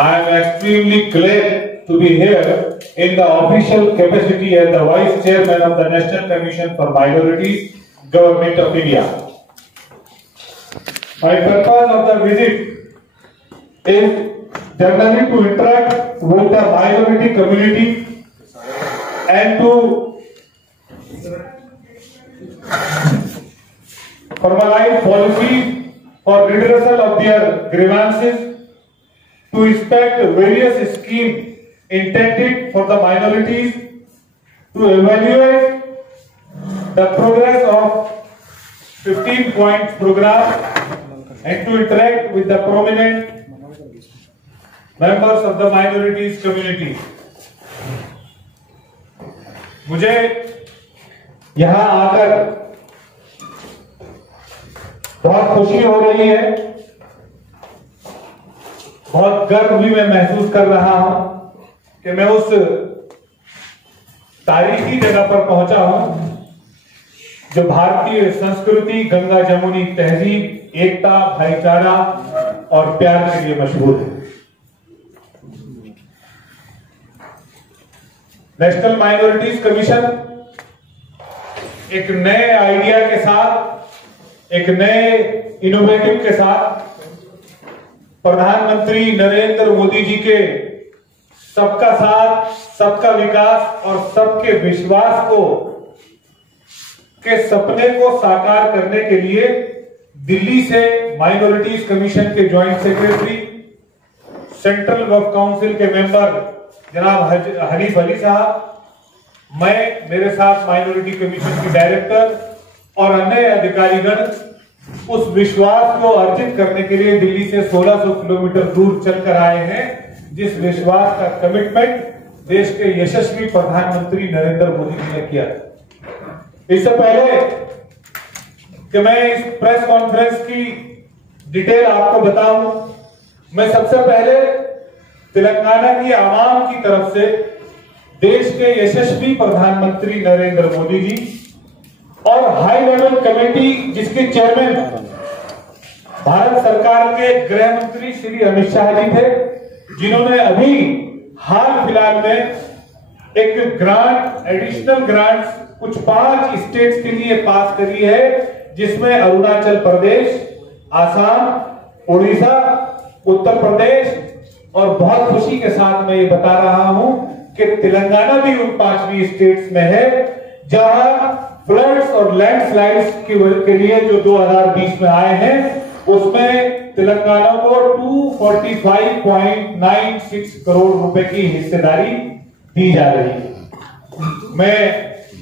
I am extremely glad to be here in the official capacity as the Vice Chairman of the National Commission for Minorities, Government of India. My purpose of the visit is generally to interact with the minority community and to formalize policies for redressal of their grievances, to inspect various schemes intended for the minorities, to evaluate the progress of 15-point program, and to interact with the prominent members of the minorities community. मुझे यहाँ आकर बहुत खुशी हो रही है, बहुत गर्व भी मैं महसूस कर रहा हूं कि मैं उस तारीखी जगह पर पहुंचा हूं जो भारतीय संस्कृति, गंगा जमुनी तहजीब, एकता, भाईचारा और प्यार के लिए मशहूर है। नेशनल माइनॉरिटीज कमीशन एक नए आइडिया के साथ, एक नए इनोवेटिव के साथ प्रधानमंत्री नरेंद्र मोदी जी के सबका साथ, सबका विकास और सबके विश्वास को के सपने को साकार करने के लिए दिल्ली से माइनॉरिटीज कमीशन के joint secretary, central work council के मेंबर जनाब हनीफ अली साहब, मैं, मेरे साथ माइनॉरिटी कमीशन की डायरेक्टर और अन्य अधिकारीगण उस विश्वास को अर्जित करने के लिए दिल्ली से 1600 किलोमीटर दूर चलकर आए हैं, जिस विश्वास का कमिटमेंट देश के यशस्वी प्रधानमंत्री नरेंद्र मोदी जी ने किया। इससे पहले कि मैं इस प्रेस कॉन्फ्रेंस की डिटेल आपको बताऊं, मैं सबसे पहले तेलंगाना की आवाम की तरफ से देश के यशस्वी प्रधानमंत्री नरेंद्र मोदी जी और हाई लेवल कमेटी जिसके चेयरमैन भारत सरकार के गृह मंत्री श्री अमित शाह जी थे, जिन्होंने अभी हाल फिलहाल में एक ग्रांट, एडिशनल ग्रांट कुछ 5 स्टेट्स के लिए पास करी है, जिसमें अरुणाचल प्रदेश, आसाम, उड़ीसा, उत्तर प्रदेश, और बहुत खुशी के साथ मैं ये बता रहा हूं कि तेलंगाना भी उन 5 स्टेट्स में है जहां फ्लड्स और लैंडस्लाइड्स के लिए जो 2020 में आए हैं, उसमें तेलंगाना को 245.96 करोड़ रुपए की हिस्सेदारी दी जा रही है। मैं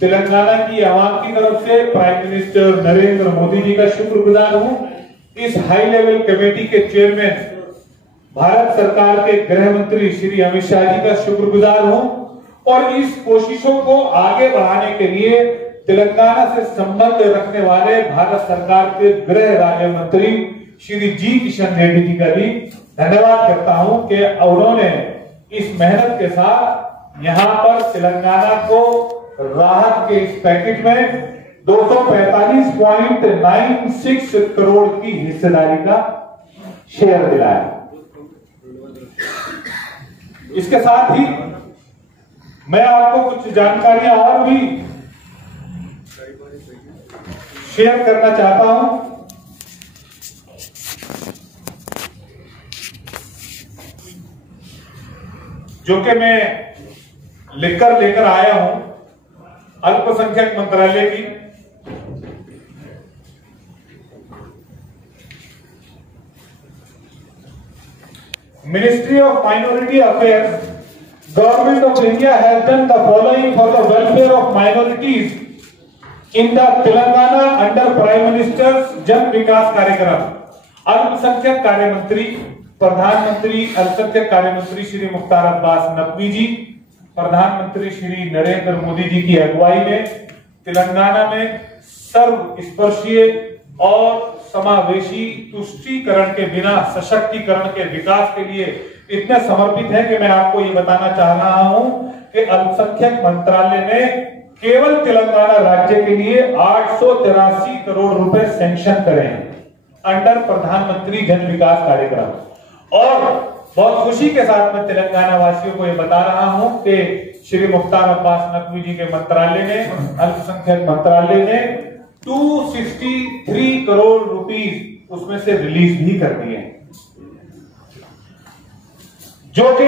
तेलंगाना की आवाम की तरफ से प्राइम मिनिस्टर नरेंद्र मोदी जी का शुक्रगुजार हूं, इस हाई लेवल कमेटी के चेयरमैन भारत सरकार के गृह मंत्री श्री अमित शाह जी का शुक्रगुजार हूं, और इस कोशिशों को आगे बढ़ाने के लिए तेलंगाना से संबंध रखने वाले भारत सरकार के गृह राज्य मंत्री श्री जी किशन रेड्डी जी का भी धन्यवाद करता हूं कि उन्होंने इस मेहनत के साथ यहां पर तेलंगाना को राहत के इस पैकेज में 245.96 करोड़ की हिस्सेदारी का शेयर दिलाया। इसके साथ ही मैं आपको कुछ जानकारियां और भी शेयर करना चाहता हूं। जो कि मैं लिखकर लेकर आया हूं अल्पसंख्यक मंत्रालय की। Ministry of Minority Affairs, Government of India has done the following for the welfare of minorities in the Telangana under Prime Minister's जन विकास कार्यक्रम। अल्पसंख्यक कार्य मंत्री, प्रधानमंत्री अल्पसंख्यक कार्य मंत्री श्री मुख्तार अब्बास नकवी जी, प्रधानमंत्री श्री नरेंद्र मोदी जी की अगुवाई में तेलंगाना में सर्वस्पर्शीय और समावेशी तुष्टीकरण के बिना सशक्तिकरण के विकास के लिए इतने समर्पित है कि मैं आपको ये बताना चाह रहा हूं कि अल्पसंख्यक मंत्रालय ने केवल तेलंगाना राज्य के लिए 883 करोड़ रुपए सैंक्शन करे हैं अंडर प्रधानमंत्री जन विकास कार्यक्रम। और बहुत खुशी के साथ मैं तेलंगाना वासियों को ये बता रहा हूं कि श्री मुख्तार अब्बास नकवी जी के मंत्रालय ने, अल्पसंख्यक मंत्रालय ने 263 करोड़ रुपीस उसमें से रिलीज भी कर दिए, जो कि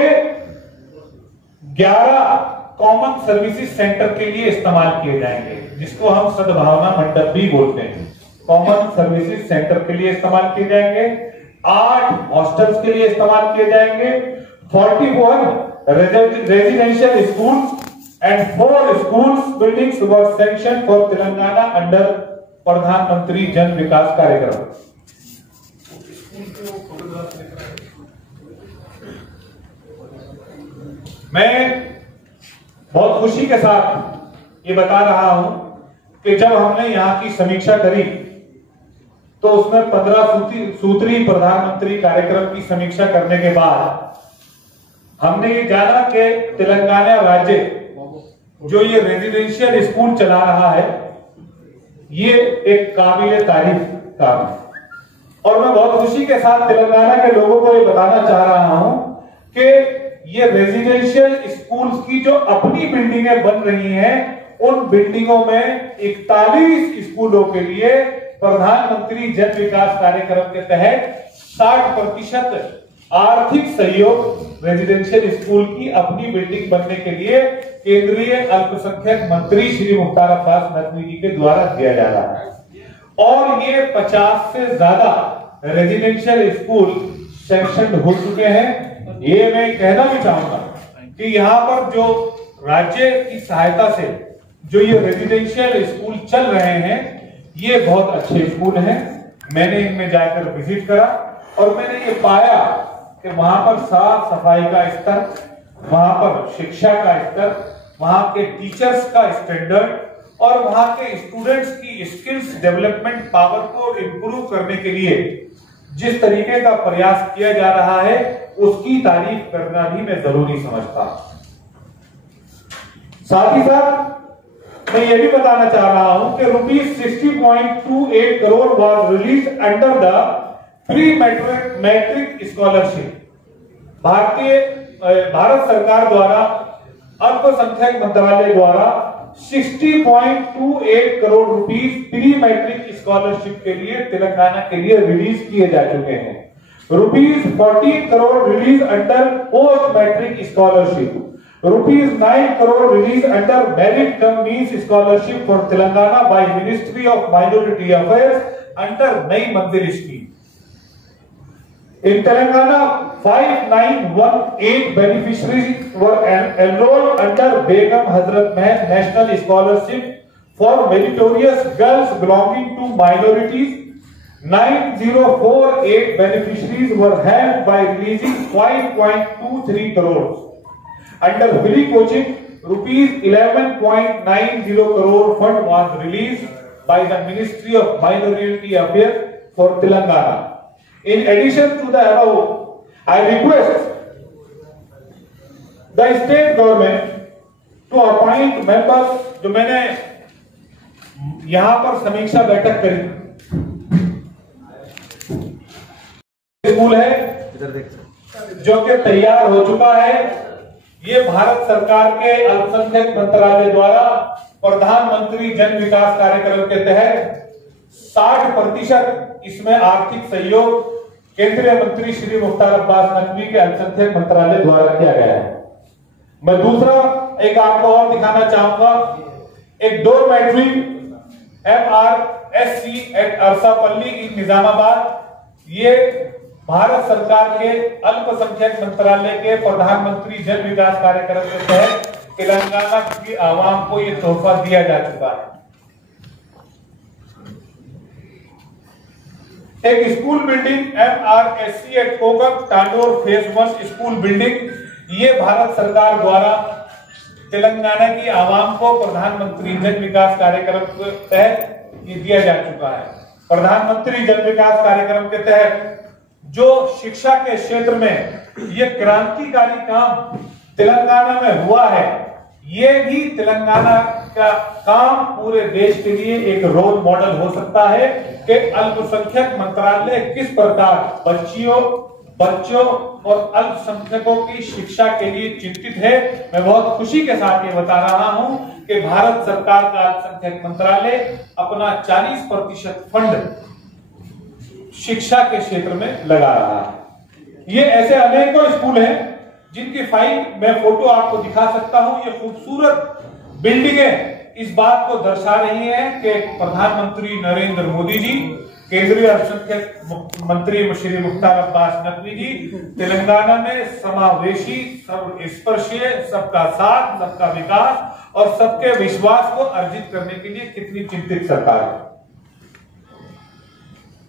11 कॉमन सर्विसेज सेंटर के लिए इस्तेमाल किए जाएंगे, जिसको हम सद्भावना मंडप भी बोलते हैं। कॉमन सर्विसेज सेंटर के लिए इस्तेमाल किए जाएंगे, 8 हॉस्टल्स के लिए इस्तेमाल किए जाएंगे, 41 residential schools and 4 schools buildings were sanction for Telangana under प्रधानमंत्री जन विकास कार्यक्रम। मैं बहुत खुशी के साथ ये बता रहा हूं कि जब हमने यहां की समीक्षा करी तो उसमें 15 सूत्री प्रधानमंत्री कार्यक्रम की समीक्षा करने के बाद हमने ये जाना कि तेलंगाना राज्य जो ये रेजिडेंशियल स्कूल चला रहा है, ये एक काबिल तारीफ काम है। और मैं बहुत खुशी के साथ तेलंगाना के लोगों को ये बताना चाह रहा हूं कि ये रेजिडेंशियल स्कूल्स की जो अपनी बिल्डिंगें बन रही हैं, उन बिल्डिंगों में 41 स्कूलों के लिए प्रधानमंत्री जन विकास कार्यक्रम के तहत 60% आर्थिक सहयोग रेजिडेंशियल स्कूल की अपनी बिल्डिंग बनने के लिए केंद्रीय अल्पसंख्यक मंत्री श्री मुख्तार अब्बास नकवी जी के द्वारा दिया जा रहा है। और ये 50 से ज्यादा रेजिडेंशियल स्कूल सैंक्शन हो चुके हैं। ये मैं कहना भी चाहूंगा कि यहाँ पर जो राज्य की सहायता से जो ये रेजिडेंशियल स्कूल चल रहे हैं, ये बहुत अच्छे स्कूल हैं। मैंने इनमें जाकर विजिट करा और मैंने ये पाया कि वहां पर साफ सफाई का स्तर, वहां पर शिक्षा का स्तर, वहां के टीचर्स का स्टैंडर्ड और वहां के स्टूडेंट्स की स्किल्स डेवलपमेंट पावर को इंप्रूव करने के लिए जिस तरीके का प्रयास किया जा रहा है, उसकी तारीफ करना भी मैं जरूरी समझता। साथ ही साथ मैं ये भी बताना चाह रहा हूं कि ₹60.28 crore was release under the pre matric scholarship. Bharat सरकार द्वारा अल्पसंख्यक मंत्रालय द्वारा 60.28 crore rupees pre matric scholarship के लिए तेलंगाना के लिए रिलीज किए जा चुके हैं। ₹14 crore release under post matric scholarship, ₹9 crore release under merit cum means scholarship for Telangana by ministry of minority affairs under Nai Manzil scheme. In Telangana, 5918 beneficiaries were enrolled under Begum Hazrat Mahal National Scholarship for meritorious girls belonging to minorities. 9048 beneficiaries were helped by releasing 5.23 crores. Under free coaching, ₹11.90 crore fund was released by the Ministry of Minority Affairs for Telangana. In addition to the above, I request the state government to appoint members। जो मैंने यहां पर समीक्षा बैठक करी, school है जो कि तैयार हो चुका है। ये भारत सरकार के अल्पसंख्यक मंत्रालय द्वारा प्रधानमंत्री जन विकास कार्यक्रम के तहत 60% इसमें आर्थिक सहयोग केंद्रीय मंत्री श्री मुख्तार अब्बास नकवी के अल्पसंख्यक मंत्रालय द्वारा किया गया है। मैं दूसरा एक आपको और दिखाना चाहूंगा, एक डोरमेट्री MRSC एट अरसापल्ली इन निजामाबाद। ये भारत सरकार के अल्पसंख्यक मंत्रालय के प्रधानमंत्री जन विकास कार्यक्रम के तहत तेलंगाना की आवाम को ये तोहफा दिया जा चुका है। एक स्कूल बिल्डिंग MRSC एट कोगम टांडोर फेज 1 स्कूल बिल्डिंग, ये भारत सरकार द्वारा तेलंगाना की आवाम को प्रधानमंत्री जन विकास कार्यक्रम के तहत ये दिया जा चुका है। प्रधानमंत्री जन विकास कार्यक्रम के तहत जो शिक्षा के क्षेत्र में ये क्रांतिकारी काम तेलंगाना में हुआ है, ये भी तेलंगाना का काम पूरे देश के लिए एक रोल मॉडल हो सकता है कि अल्पसंख्यक मंत्रालय किस प्रकार बच्चों और अल्पसंख्यकों की शिक्षा के लिए चिंतित है। मैं बहुत खुशी के साथ ये बता रहा हूं कि भारत सरकार का अल्पसंख्यक मंत्रालय अपना 40% फंड शिक्षा के क्षेत्र में लगा रहा है। ये ऐसे अनेकों स्कूल हैं जिनकी फाइल मैं फोटो आपको दिखा सकता हूं। ये खूबसूरत बिल्डिंगें इस बात को दर्शा रही हैं कि प्रधानमंत्री नरेंद्र मोदी जी, केंद्रीय अल्पसंख्यक मंत्री श्री मुख्तार अब्बास नकवी जी तेलंगाना में समावेशी, सर्वस्पर्शीय, सबका साथ, सबका विकास और सबके विश्वास को अर्जित करने के लिए कितनी चिंतित सरकार है।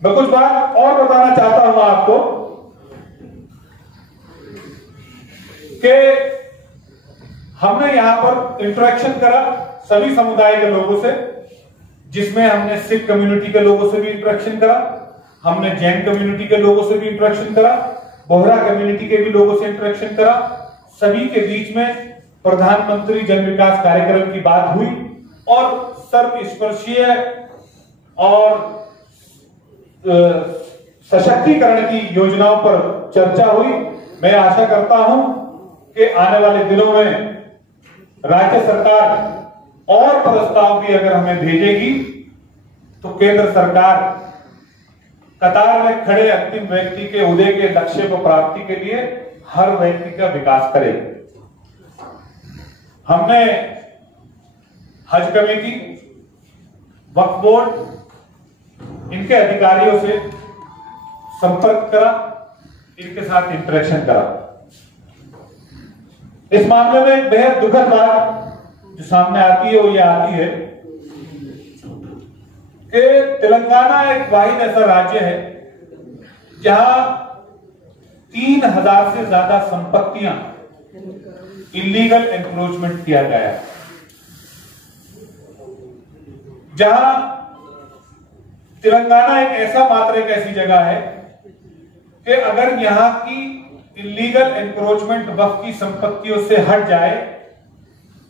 मैं कुछ बात और बताना चाहता हूं आपको कि हमने यहां पर इंटरेक्शन करा सभी समुदाय के लोगों से, जिसमें हमने सिख कम्युनिटी के लोगों से भी इंटरेक्शन करा, हमने जैन कम्युनिटी के लोगों से भी इंटरेक्शन करा, बोहरा कम्युनिटी के भी लोगों से इंटरेक्शन करा। सभी के बीच में प्रधानमंत्री जन विकास कार्यक्रम की बात हुई और सर्वस्पर्शीय और सशक्तिकरण की योजनाओं पर चर्चा हुई। मैं आशा करता हूं कि आने वाले दिनों में राज्य सरकार और प्रस्ताव भी अगर हमें भेजेगी तो केंद्र सरकार कतार में खड़े अंतिम व्यक्ति के उदय के लक्ष्य को प्राप्ति के लिए हर व्यक्ति का विकास करेगी। हमने हज कमेटी, वक्फ बोर्ड, इनके अधिकारियों से संपर्क करा, इनके साथ इंटरेक्शन करा। इस मामले में एक बेहद दुखद बात जो सामने आती है वो ये आती है कि तेलंगाना एक वाहिद ऐसा राज्य है जहां 3000 से ज्यादा संपत्तियां इलीगल एनक्रोचमेंट किया गया है, जहां तेलंगाना एक ऐसी जगह है कि अगर यहां की इलीगल एनक्रोचमेंट वक्फ की संपत्तियों से हट जाए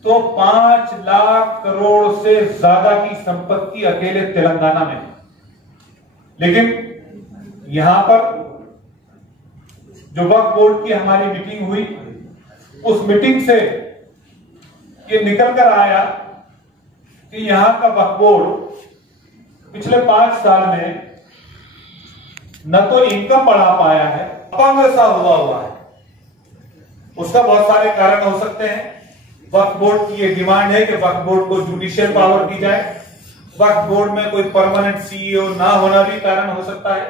तो 5 लाख करोड़ से ज्यादा की संपत्ति अकेले तेलंगाना में। लेकिन यहां पर जो वक्फ बोर्ड की हमारी मीटिंग हुई, उस मीटिंग से ये निकल कर आया कि यहां का वक्फ बोर्ड पिछले 5 साल में न तो इनकम बढ़ा पाया है, अपंग सा हुआ है। उसका बहुत सारे कारण हो सकते हैं। वक्फ बोर्ड की ये डिमांड है कि वक्फ बोर्ड को जुडिशियल पावर दी जाए। वक्फ बोर्ड में कोई परमानेंट सीईओ ना होना भी कारण हो सकता है,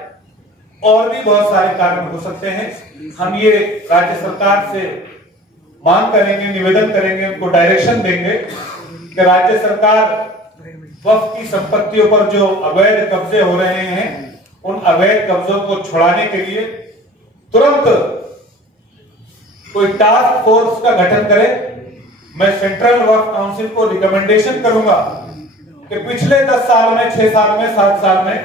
और भी बहुत सारे कारण हो सकते हैं। हम ये राज्य सरकार से मांग करेंगे, निवेदन करेंगे, उनको डायरेक्शन देंगे कि राज्य सरकार वक्फ की संपत्तियों पर जो अवैध कब्जे हो रहे हैं, उन अवैध कब्जों को छुड़ाने के लिए तुरंत कोई टास्क फोर्स का गठन करे। मैं सेंट्रल वक्फ काउंसिल को रिकमेंडेशन करूंगा कि पिछले 10 साल में, 6 साल में, 7 साल में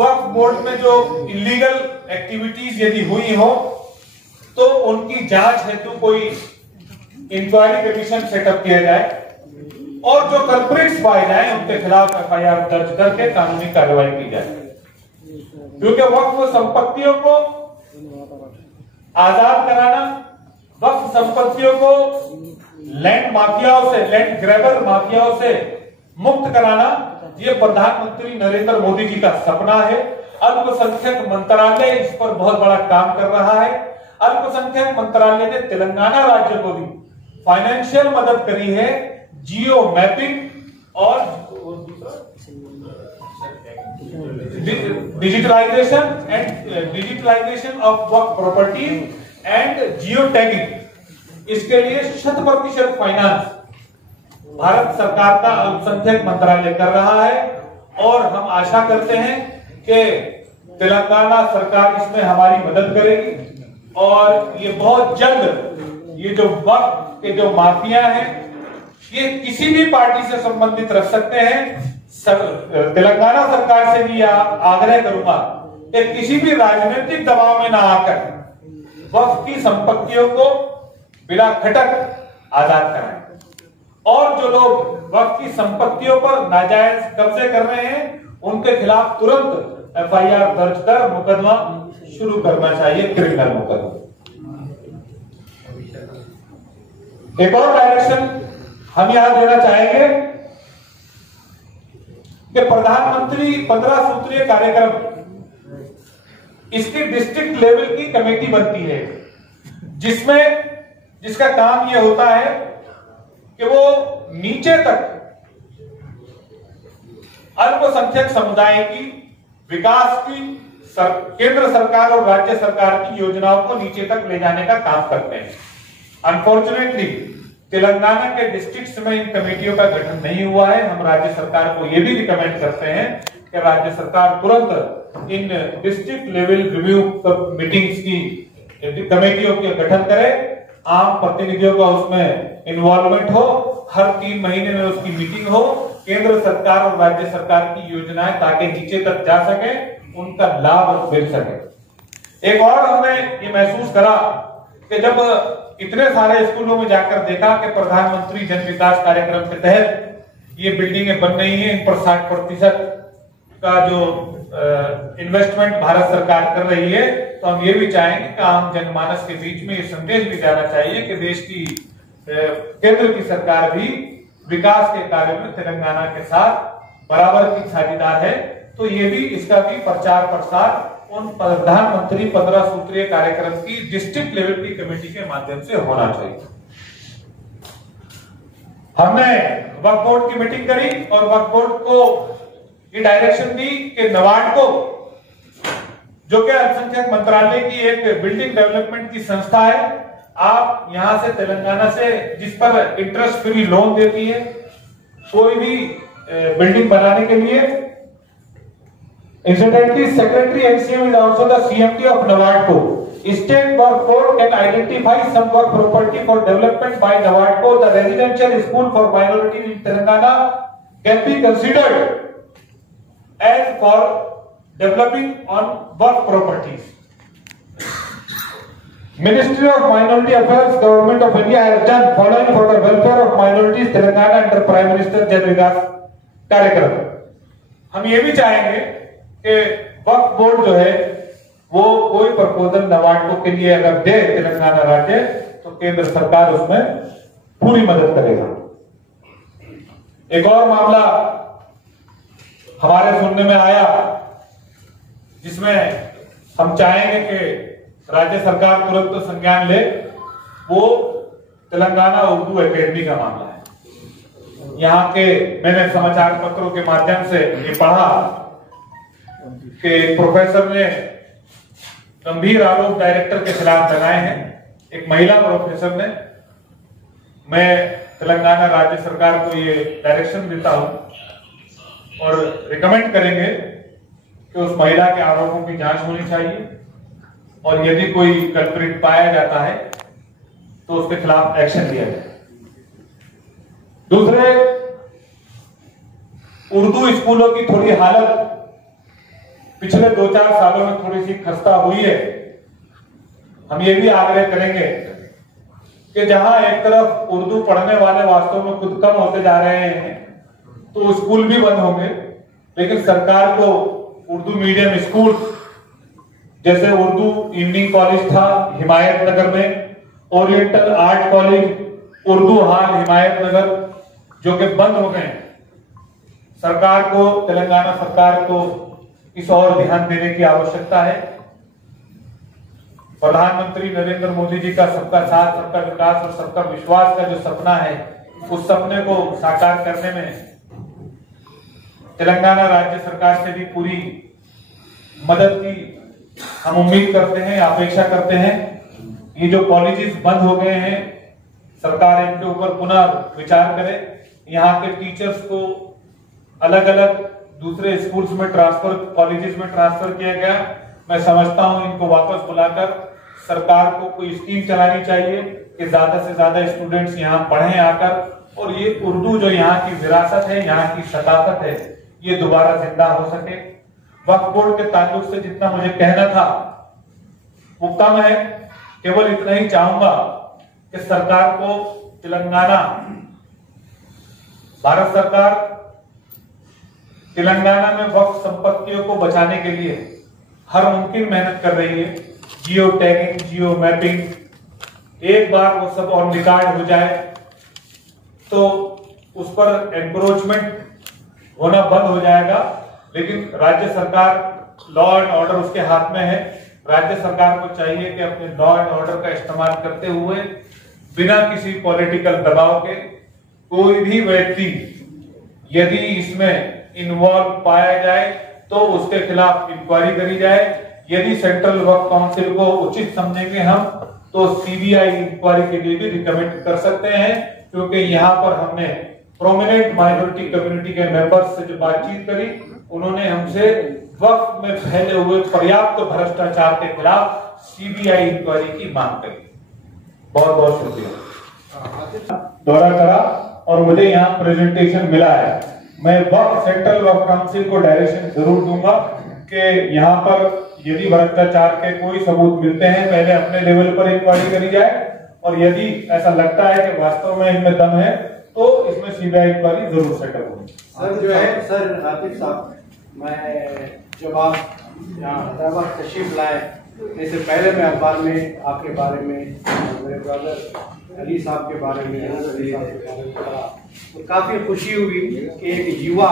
वक्फ बोर्ड में जो इलीगल एक्टिविटीज यदि हुई हो तो उनकी जांच हेतु कोई इंक्वायरी कमीशन सेटअप किया जाए और जो कल्प्रिट्स पाए जाए उनके खिलाफ एफआईआर दर्ज करके कानूनी कार्रवाई की जाए। क्योंकि वक्फ संपत्तियों को आजाद कराना, वक्फ संपत्तियों को लैंड माफियाओं से, लैंड ग्रैबर माफियाओं से मुक्त कराना, ये प्रधानमंत्री नरेंद्र मोदी जी का सपना है। अल्पसंख्यक मंत्रालय इस पर बहुत बड़ा काम कर रहा है। अल्पसंख्यक मंत्रालय ने तेलंगाना राज्य को भी फाइनेंशियल मदद करी है, जियो मैपिंग और digitalisation of Waqf property and geo tagging. इसके लिए 100% फाइनेंस भारत सरकार का अल्पसंख्यक मंत्रालय कर रहा है और हम आशा करते हैं कि तेलंगाना सरकार इसमें हमारी मदद करेगी और ये बहुत जल्द ये जो वक्फ के जो माफिया हैं, ये किसी भी पार्टी से संबंधित रख सकते हैं। तेलंगाना सरकार से भी आग्रह करूंगा कि किसी भी राजनीतिक दबाव में ना आकर वक्फ की संपत्तियों को बिना खटक आजाद कराएं और जो लोग वक्फ की संपत्तियों पर नाजायज कब्जे कर रहे हैं उनके खिलाफ तुरंत FIR दर्ज कर मुकदमा शुरू करना चाहिए, क्रिमिनल मुकदमा। एक और डायरेक्शन हम यहां देना चाहेंगे कि प्रधानमंत्री 15 सूत्रीय कार्यक्रम, इसकी डिस्ट्रिक्ट लेवल की कमेटी बनती है, जिसका काम यह होता है कि वो नीचे तक अल्पसंख्यक समुदाय की विकास की केंद्र सरकार और राज्य सरकार की योजनाओं को नीचे तक ले जाने का काम करते हैं। अनफॉर्चुनेटली तेलंगाना के डिस्ट्रिक्ट्स में इन कमेटियों का गठन नहीं हुआ है। हम राज्य सरकार को यह भी रिकमेंड करते हैं कि राज्य सरकार तुरंत इन डिस्ट्रिक्ट लेवल रिव्यू मीटिंग्स की कमेटियों का गठन करे, आम प्रतिनिधियों का उसमें इन्वॉल्वमेंट हो, हर 3 महीने में उसकी मीटिंग हो, केंद्र सरकार और राज्य सरकार की योजनाएं ताकि नीचे तक जा सके, उनका लाभ मिल सके। एक और हमने ये महसूस करा कि जब इतने सारे स्कूलों में जाकर देखा कि प्रधानमंत्री जन विकास कार्यक्रम के तहत ये बिल्डिंगें बन रही हैं, इन पर 60% का जो इन्वेस्टमेंट भारत सरकार कर रही है, तो हम ये भी चाहेंगे कि आम जनमानस के बीच में ये संदेश भी जाना चाहिए कि देश की केंद्र की सरकार भी विकास के कार्य में तेलंगाना के साथ बराबर की साझेदार है। तो ये भी, इसका भी प्रचार प्रसार उन प्रधानमंत्री 15 सूत्रीय कार्यक्रम की डिस्ट्रिक्ट लेवल की कमेटी के माध्यम से होना चाहिए। हमने वक्फ बोर्ड की मीटिंग करी और वक्फ बोर्ड को ये डायरेक्शन दी कि नबार्ड को, जो कि अल्पसंख्यक मंत्रालय की एक बिल्डिंग डेवलपमेंट की संस्था है, आप यहां से तेलंगाना से जिस पर इंटरेस्ट फ्री लोन देती है कोई भी बिल्डिंग बनाने के लिए। Incidentally, Secretary NCM is also the CMD of NABARDCO. State Work Board can identify some work property for development by NABARDCO. The residential school for minorities in Telangana can be considered as for developing on work properties. Ministry of Minority Affairs, Government of India has done following for the welfare of minorities Telangana under Prime Minister Jan Vikas कार्यक्रम। हम ये भी चाहेंगे कि वक्फ board जो है वो कोई प्रपोजल नबार्ड के लिए अगर दे तेलंगाना राज्य, तो केंद्र सरकार उसमें पूरी मदद करेगा। एक और मामला हमारे सुनने में आया जिसमें हम चाहेंगे कि राज्य सरकार तुरंत संज्ञान ले, वो तेलंगाना उर्दू एकेडमी का मामला है। यहाँ के मैंने समाचार पत्रों के माध्यम से ये पढ़ा कि प्रोफेसर ने गंभीर आरोप डायरेक्टर के खिलाफ लगाए हैं, एक महिला प्रोफेसर ने। मैं तेलंगाना राज्य सरकार को ये डायरेक्शन देता हूं और रिकमेंड करेंगे कि उस महिला के आरोपों की जांच होनी चाहिए और यदि कोई कल्प्रिट पाया जाता है तो उसके खिलाफ एक्शन लिया जाए। दूसरे, उर्दू स्कूलों की थोड़ी हालत पिछले 2-4 सालों में थोड़ी सी खस्ता हुई है। हम ये भी आग्रह करेंगे कि जहां एक तरफ उर्दू पढ़ने वाले वास्तव में खुद कम होते जा रहे हैं, तो स्कूल भी बंद होंगे, लेकिन सरकार को उर्दू मीडियम स्कूल जैसे उर्दू इवनिंग कॉलेज था हिमायत नगर में, oriental art college, Urdu hall Himayat Nagar, जो कि बंद हो गए, सरकार को, तेलंगाना सरकार को इस और ध्यान देने की आवश्यकता है। प्रधानमंत्री नरेंद्र मोदी जी का सबका साथ, सबका विकास और सबका विश्वास का जो सपना है, उस सपने को साकार करने में तेलंगाना राज्य सरकार से भी पूरी मदद की हम उम्मीद करते हैं, अपेक्षा करते हैं। ये जो कॉलेजेस बंद हो गए हैं, सरकार इनके ऊपर पुनः विचार करे। यहाँ के टीचर्स को अलग अलग दूसरे स्कूल्स में ट्रांसफर, कॉलेजेस में ट्रांसफर किया गया। मैं समझता हूं इनको वापस बुलाकर सरकार को कोई स्कीम चलानी चाहिए कि ज्यादा से ज्यादा स्टूडेंट्स यहाँ पढ़ें आकर, और ये उर्दू जो यहाँ की विरासत है, यहाँ की सकाफत है, ये दोबारा जिंदा हो सके। वक्फ बोर्ड के ताल्लुक से जितना मुझे कहना था वो कम है। केवल इतना ही चाहूंगा कि सरकार को तेलंगाना, भारत सरकार तेलंगाना में वक्फ संपत्तियों को बचाने के लिए हर मुमकिन मेहनत कर रही है। जियो टैगिंग, जियो मैपिंग, एक बार वो सब और रिकॉर्ड हो जाए तो उस पर एनक्रोचमेंट होना बंद हो जाएगा। लेकिन राज्य सरकार, लॉ एंड ऑर्डर उसके हाथ में है। राज्य सरकार को चाहिए कि अपने लॉ एंड ऑर्डर का इस्तेमाल करते हुए बिना किसी पॉलिटिकल दबाव के कोई भी व्यक्ति यदि इसमें इन्वॉल्व पाया जाए तो उसके खिलाफ इंक्वायरी करी जाए। यदि सेंट्रल वक्फ काउंसिल को उचित समझेंगे हम तो सीबीआई इंक्वायरी के लिए भी रिकमेंड कर सकते हैं, क्योंकि यहाँ पर हमने प्रोमिनेंट माइनॉरिटी कम्युनिटी के मेंबर्स से जो बातचीत करी, उन्होंने हमसे वक्फ में फैले हुए पर्याप्त भ्रष्टाचार के खिलाफ सीबीआई इंक्वायरी की मांग करी। बहुत बहुत शुक्रिया। दौरा करा और मुझे यहाँ प्रेजेंटेशन मिला है। मैं वक्फ सेंट्रल वक्फ काउंसिल को डायरेक्शन जरूर दूंगा कि यहाँ पर यदि भ्रष्टाचार के कोई सबूत मिलते हैं पहले अपने लेवल पर इंक्वायरी करी जाए, और यदि ऐसा लगता है कि वास्तव में इनमें दम है तो इसमें सीबीआई इंक्वायरी जरूर सेटअप होगी। सर जो है, सर आतिफ साहब, मैं जब आप यहाँ हैदराबाद तशरीफ लाए, इससे पहले मैं अखबार में आपके बारे में, मेरे ब्रदर अली साहब के बारे में पढ़ा तो काफ़ी खुशी हुई कि एक युवा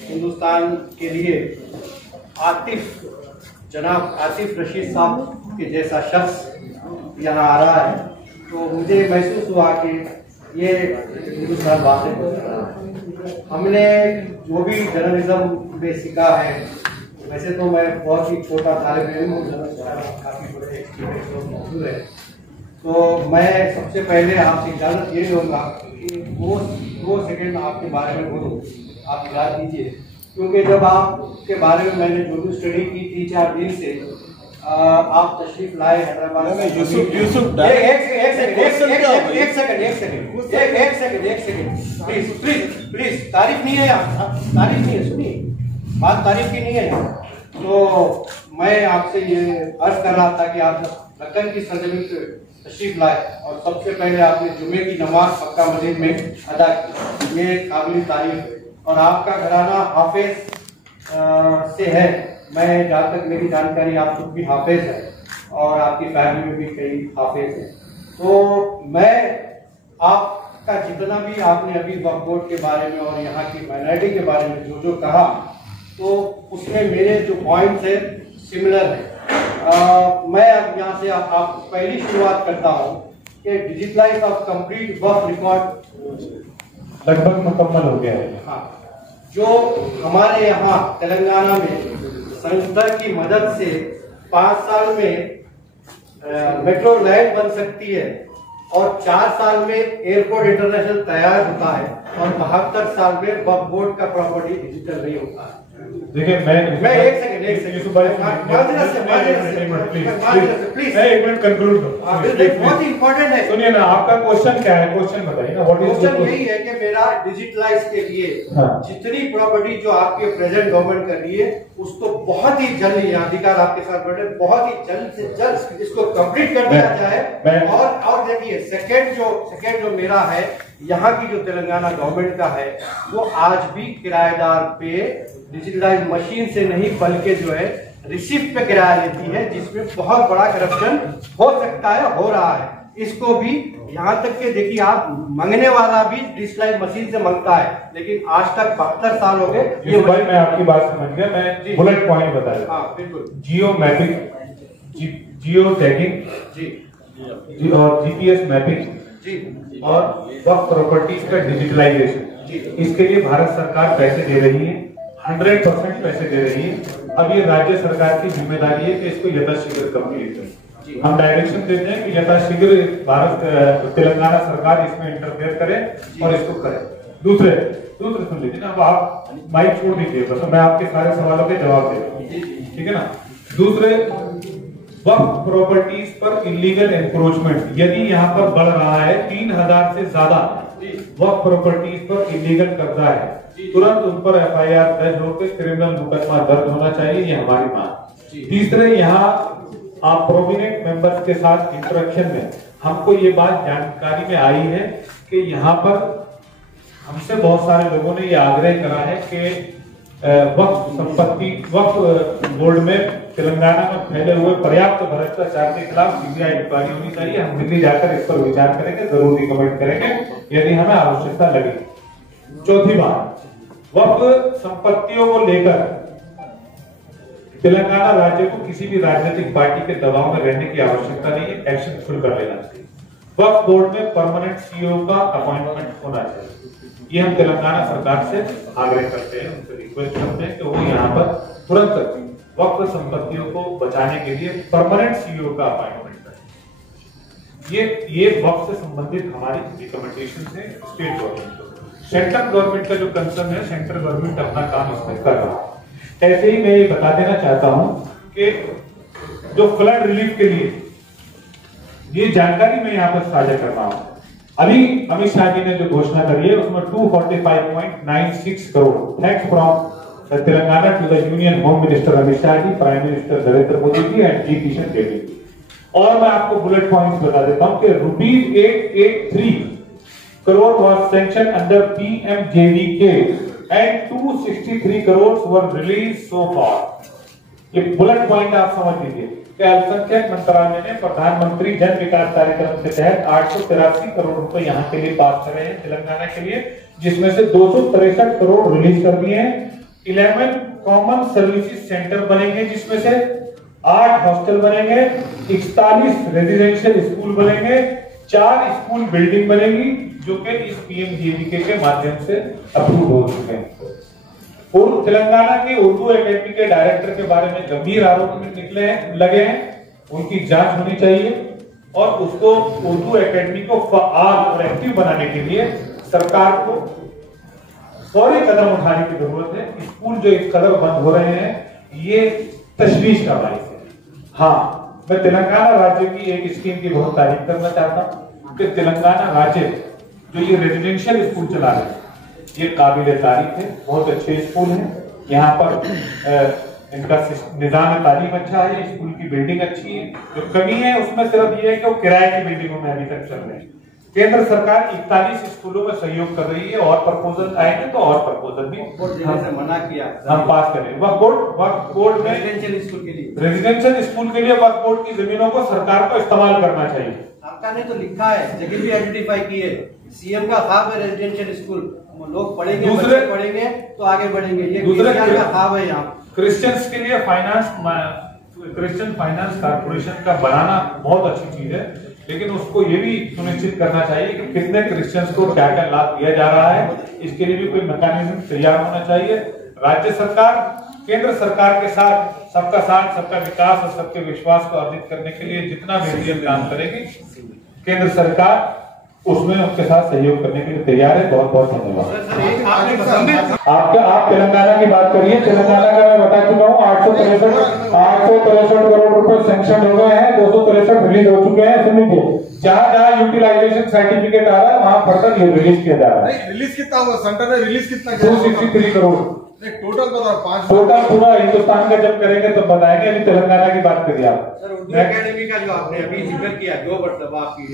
हिंदुस्तान के लिए जनाब आतिफ रशीद साहब के जैसा शख्स यहाँ आ रहा है। तो मुझे महसूस हुआ कि ये हिंदुस्तान बातें कर रहा है। हमने जो भी जर्नलिज्म में सीखा है, वैसे तो मैं बहुत ही छोटा तालिब इल्म हूँ, काफ़ी बड़े एक्सपीरियंस लोग मौजूद है। तो मैं सबसे पहले आपसे इजाज़त ये लूँगा कि दो सेकंड आपके बारे में बोलूँ, आप इजाज़त दीजिए, क्योंकि जब आपके बारे में मैंने जो भी स्टडी की 3-4 दिन से आप तशरीफ लाए हैदराबाद में। एक सेकंड प्लीज, तारीफ नहीं है यहाँ, तारीफ नहीं है, सुनिए, बात तारीफ की नहीं है यहाँ। तो मैं आपसे ये अर्ज कर रहा था कि आप दक्कन की सरजमीन पे तशरीफ लाए और सबसे पहले आपने जुमे की नमाज मक्का मस्जिद में अदा की, ये काबिल तारीफ है। और आपका घराना हाफिज से है, मैं जहाँ तक मेरी जानकारी आप खुद भी हाफिज है और आपकी फैमिली में भी कई हाफिज हैं। तो मैं आपका जितना भी आपने अभी वक्फ बोर्ड के बारे में और यहाँ की माइनॉरिटी के बारे में जो कहा, तो उसमें मेरे जो पॉइंट्स है सिमिलर है। मैं अब यहाँ से आप पहली शुरुआत करता हूँ कि digitalise of complete Waqf record लगभग मुकम्मल हो गया है। हाँ, जो हमारे यहाँ तेलंगाना में संस्था की मदद से 5 साल में मेट्रो लाइन बन सकती है और 4 साल में एयरपोर्ट इंटरनेशनल तैयार होता है और 72 साल में वक्फ बोर्ड का प्रॉपर्टी डिजिटल नहीं होता है। देखिए मैं एक सेकंड प्लीज कंक्लूड बहुत इंपॉर्टेंट है। सुनिए ना, आपका क्वेश्चन क्या है? क्वेश्चन बताइए ना। क्वेश्चन यही है कि मेरा डिजिटलाइज के लिए जितनी प्रॉपर्टी जो आपके प्रेजेंट गवर्नमेंट कर रही है उसको बहुत ही जल्द, यहाँ अधिकार आपके साथ बैठे, बहुत ही जल्द से जल्द इसको कंप्लीट कर दिया जाए। और देखिए सेकंड जो मेरा है, यहाँ की जो तेलंगाना गवर्नमेंट का है वो आज भी किराएदार पे डिजिटलाइज मशीन से नहीं बल्कि जो है रिसिप्ट पे किराया लेती है, जिसमें बहुत बड़ा करप्शन हो सकता है, हो रहा है। इसको भी यहाँ तक के देखिए, आप मंगने वाला भी डिजिटलाइज मशीन से मांगता है, लेकिन आज तक 72 साल हो गए। ये भाई मैं आपकी बात समझ गया, मैं बुलेट पॉइंट बता रहा हूँ। बिल्कुल, जियो मैपिंग, जियो टैगिंग जी, और जीपीएस मैपिंग जी, और वक्फ प्रॉपर्टीज का डिजिटलाइजेशन, इसके लिए भारत सरकार पैसे दे रही है, 100% पैसे दे रही है। अब ये राज्य सरकार की जिम्मेदारी है कि इसको यथाशीघ्र कंप्लीट करें। हम डायरेक्शन देते हैं कि यथाशीघ्र तेलंगाना सरकार इसमें इंटरफेयर करे और इसको करे। दूसरे सुन लीजिए ना, अब आप माइक छोड़ दीजिए, बस मैं आपके सारे सवालों के जवाब दे रहा हूँ, ठीक है ना। दूसरे, वक्फ प्रॉपर्टीज पर इलीगल एनक्रोचमेंट यदि यहाँ पर बढ़ रहा है, 3000 से ज्यादा वक्फ प्रॉपर्टीज पर इलीगल कब्जा है, तुरंत उन पर एफआईआर दर्ज होकर क्रिमिनल मुकदमा दर्ज होना चाहिए, ये हमारी मांग। तीसरे, यहाँ आप प्रोमिनेंट मेंबर्स के साथ इंटरेक्शन में हमको ये बात जानकारी में आई है कि यहाँ पर हमसे बहुत सारे लोगों ने ये आग्रह करा है कि वक्फ बोर्ड में तेलंगाना में फैले हुए पर्याप्त भ्रष्टाचार के खिलाफ सीबीआई इंक्वायरी होनी चाहिए। हम दिल्ली जाकर इस पर विचार करेंगे, जरूर रिकमेंड करेंगे यदि हमें आवश्यकता लगे। चौथी बात, वक्फ संपत्तियों को लेकर तेलंगाना राज्य को किसी भी राजनीतिक पार्टी के दबाव में रहने की आवश्यकता नहीं है, एक्शन खुद कर लेना चाहिए। वक्फ बोर्ड में परमानेंट सीईओ का अपॉइंटमेंट होना चाहिए। ये हम तेलंगाना सरकार से आग्रह करते हैं, उनसे रिक्वेस्ट करते हैं कि वो यहाँ पर तुरंत वक्फ संपत्तियों को बचाने के लिए परमानेंट सीईओ का अपॉइंटमेंट करें। ये वक्फ से संबंधित हमारी रिकमेंडेशन है स्टेट गवर्नमेंट को। सेंट्रल गवर्नमेंट का जो कंसर्न है, सेंट्रल गवर्नमेंट अपना काम इसमें कर रहा है। ऐसे ही मैं ये बता देना चाहता हूं कि जो फ्लड रिलीफ के लिए ये जानकारी मैं यहाँ पर साझा कर रहा हूं। अभी अमित शाह जी ने जो घोषणा करी है उसमें 245.96 crore thanks from Telangana to the union home minister Amit Shah ji, prime minister Narendra Modi ji and G Kishan Reddy ji. और मैं आपको बुलेट पॉइंट्स बता देता हूं कि ₹883 crore was sanctioned under PMJDK and 263 crores were released so far। ये बुलेट पॉइंट आप समझ लीजिए कि अल्पसंख्यक मंत्रालय ने प्रधानमंत्री जन विकास कार्यक्रम के तहत 883 करोड़ रुपए यहाँ के लिए पास करे हैं तेलंगाना के लिए, जिसमें से 263 करोड़ रिलीज कर दिए हैं। 11 कॉमन सर्विसेज सेंटर बनेंगे, जिसमें से 8 हॉस्टल बनेंगे, 41 रेजिडेंशियल स्कूल बनेंगे, 4 स्कूल बिल्डिंग बनेगी जो कि इस पीएमजीडीके के माध्यम से अप्रूव हो चुके हैं। पूर्व तेलंगाना के उर्दू एकेडमी के डायरेक्टर के बारे में गंभीर आरोप लगे हैं, उनकी जांच होनी चाहिए और उसको उर्दू एकेडमी को फाल और एक्टिव बनाने के लिए सरकार को फौरी कदम उठाने की जरूरत है। स्कूल जो इस कदर बंद हो रहे हैं ये तशवीश का बाइस है। हाँ, मैं तेलंगाना राज्य की एक स्कीम की बहुत तारीफ करना चाहता हूँ कि तेलंगाना राज्य जो ये रेजिडेंशियल स्कूल चला रहे हैं ये काबिल तारीफ है, बहुत अच्छे स्कूल हैं। यहाँ पर इनका निजाम तालीम अच्छा है, स्कूल की बिल्डिंग अच्छी है। जो कमी है उसमें सिर्फ ये है कि वो किराए की बिल्डिंगों में अभी तक चल रहे हैं। केंद्र सरकार 41 स्कूलों में सहयोग कर रही है और प्रपोजल आएंगे तो और प्रपोजल भी मना किया हम पास करें। वक्फ बोर्ड में रेजिडेंशियल स्कूल के लिए वक्फ बोर्ड की जमीनों को सरकार को इस्तेमाल करना चाहिए। सरकार ने तो लिखा है, जगह भी आइडेंटिफाई की है, सीएम का ख्वाब है रेजिडेंशियल स्कूल, लोग पढ़ेंगे, दूसरे पढ़ेंगे तो आगे बढ़ेंगे। ये दूसरे का ख्वाब है। यहाँ क्रिश्चियंस के लिए क्रिश्चियन फाइनेंस कारपोरेशन का बनाना बहुत अच्छी चीज है, लेकिन उसको ये भी सुनिश्चित करना चाहिए कि कितने क्रिश्चियंस को क्या क्या लाभ दिया जा रहा है, इसके लिए भी कोई मैकेनिज्म तैयार होना चाहिए। राज्य सरकार केंद्र सरकार के साथ सबका विकास और सबके विश्वास को अर्जित करने के लिए जितना बेहतरीन काम करेगी, केंद्र सरकार उसमें उनके साथ सहयोग करने के लिए तैयार है। बहुत बहुत धन्यवाद। आप तेलंगाना की बात करिए। तेलंगाना का मैं बता चुका हूँ 863 करोड़ रुपए सैंक्शन हो गए हैं, 263 रिलीज हो चुके हैं। सुन लीजिए, जहाँ यूटिलाइजेशन सर्टिफिकेट आ रहा है वहाँ फर्दर ये रिलीज किया जा रहा है। रिलीज कितना हुआ? सेंटर ने रिलीज कितना? 263 करोड़ टोटल बताओ। 5 टोटल पूरा हिंदुस्तान का जब करेंगे तो बताएंगे। अभी तेलंगाना की बात करिए आप। सर, उर्दू एकेडमी का जो आपने अभी जिक्र किया, जो मतलब आपकी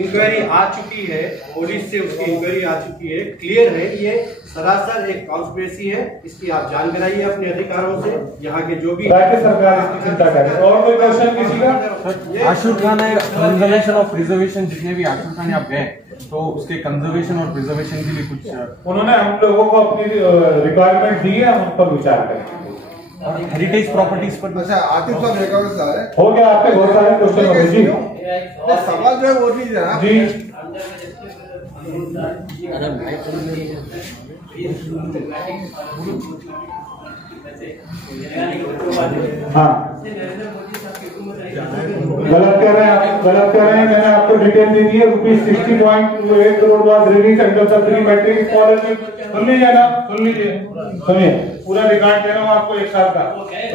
इंक्वायरी आ चुकी है, पुलिस से उसकी इंक्वायरी आ चुकी है, क्लियर है, ये सरासर एक कॉन्स्पिरेसी है। इसकी आप जान कराइए अपने अधिकारों से। यहाँ के जो भी राज्य सरकार इसकी चिंता करे। और कोई क्वेश्चन किसी का? आशुर खान है, कंजर्वेशन और प्रिजर्वेशन, जितने भी आशुर खान आप गए तो उसके कंजर्वेशन और प्रिजर्वेशन के लिए कुछ उन्होंने हम लोगों को अपनी रिक्वायरमेंट दी है, हम उन पर विचार करेंगे। और हेरिटेज प्रॉपर्टीज पर अच्छा, आतिफ साहब रिकॉर्ड से आ रहे हैं। हो गया आपके बहुत सारे क्वेश्चन हो गए जी। सवाल जो है वो नहीं है ना जी। हाँ, गलत कह रहे हैं आप, गलत कह रहे हैं। मैंने आपको डिटेल दे दी है। ₹60.28 crore was release under the pre matric scholarship. सुन लीजिए ना, सुन लीजिए, सुनिए, पूरा रिकॉर्ड दे रहा हूँ आपको एक साल का।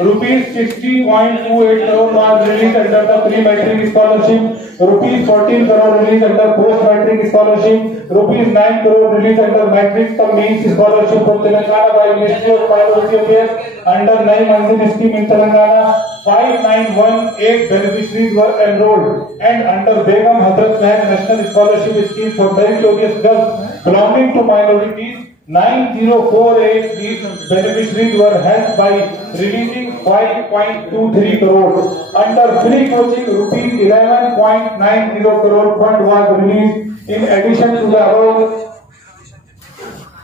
₹60.28 crore was release under the pre matric scholarship, ₹14 crore release under post matric scholarship, ₹9 crore release under matric cum means scholarship for Telangana by ministry of minority affairs under Nai Manzil scheme in Telangana. 5918 beneficiaries were enrolled and under Begum Hazrat Mahal National Scholarship Scheme for meritorious girls belonging to minorities 9048 these beneficiaries were helped by releasing 5.23 crore. Under free coaching, rupees 11.90 crore fund was released in addition to the above.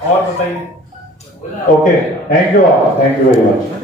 और बताइए. Okay, thank you all. Thank you very much.